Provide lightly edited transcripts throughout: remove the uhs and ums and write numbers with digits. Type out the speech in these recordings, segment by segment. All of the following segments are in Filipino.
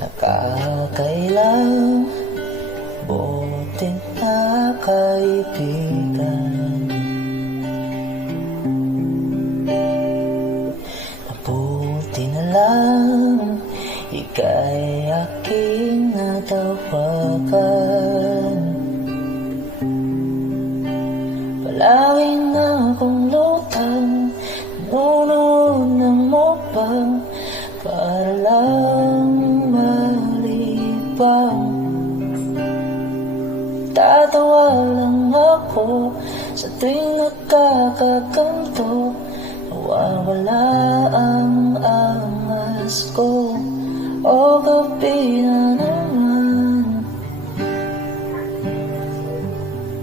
nakakailang buting na kaibigan. Mabuti na lang ika'y aking natawagan. Palaging akong lutang, nunood ng mukbang para lang malibang. Tatawa lang ako sa tuwing nakakaganto, nawawala ang angas ko. O gabi na naman,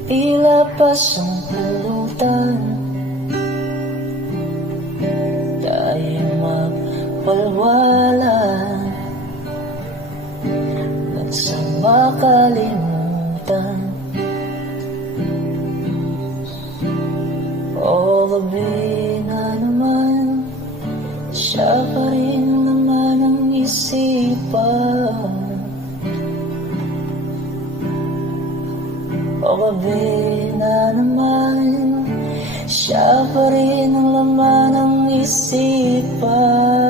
ilabas ang pulutan, tayo magwalwalan at sa makalimutan. O gabi na naman, siya pa rin naman ang isipan. O gabi na naman, siya pa rin ang laman ng isipan.